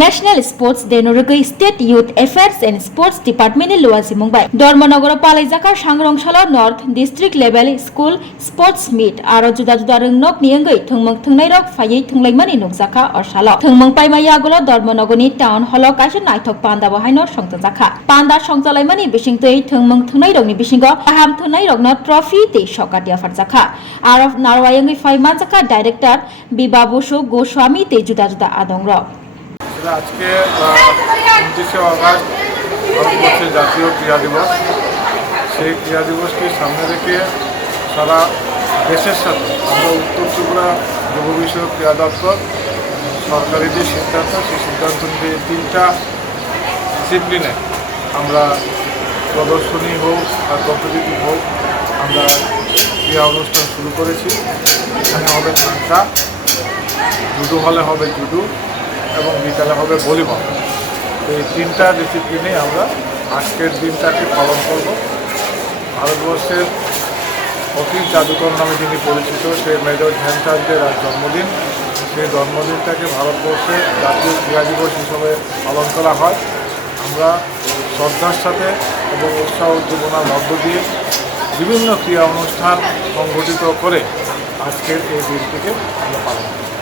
National sports ডেনুরগ state youth affairs and sports department লোয়াসি Mumbai. Dharmanagar, পালাইজাকার, সাংরংশালা north district level school sports meet আরও জুদা জুদা রংনক নিয়ঙ্গই, থংমং থংনাই rock ফাইয়ে থংলাইমানি নুকজাকা অরসাল থংমং পাইমাই আগল ধর্মনগরনি town hall কাইসে নাইথক পান্দা বহাইন সংজাকা পান্দা সংজালাইমানি বিসিং তৈ থংমং থংনাই রংনি বিসিং আহাম থংনাই রগ্ন ট্রফি তে সকাটি আফারজাকা আর নারওয়ায়ঙ্গি ফাইমানজাকা ডাইরেক্টর বিবা বসু গোস্বামী তে জুদা জুদা আদং রক সেটা আজকে উনত্রিশে অগাস্ট ভারতবর্ষের জাতীয় ক্রীড়া দিবস। সেই ক্রীড়া দিবসকে সামনে রেখে সারা দেশের সাথে আমরা উত্তর ত্রিপুরা যুব বিষয়ক ক্রীড়া দপ্তর, সরকারি যে সিদ্ধান্ত, সেই সিদ্ধান্ত অনুযায়ী তিনটা ডিসিপ্লিনে আমরা প্রদর্শনী হোক আর কম্পিটিটিভ হোক আমরা ক্রীড়া অনুষ্ঠান শুরু করেছি। এখানে হবে খাঙ্কা জুডো হলে হবে জুডো। এবং বিকালে হবে ভলিবল। এই তিনটা ডিসিপ্লিনেই আমরা আজকের দিনটাকে পালন করব। ভারতবর্ষের অফিস জাদুকর নামে যিনি পরিচিত, সে মেজর ধ্যানচাঁদের আজ জন্মদিন। সেই জন্মদিনটাকে ভারতবর্ষের জাতীয় ক্রীড়া দিবস হিসেবে পালন করা হয়। আমরা শ্রদ্ধার সাথে এবং উৎসাহ উদ্দীপনার মধ্য দিয়ে বিভিন্ন ক্রীড়া অনুষ্ঠান সংগঠিত করে আজকের এই দিনটিকে আমরা পালন করি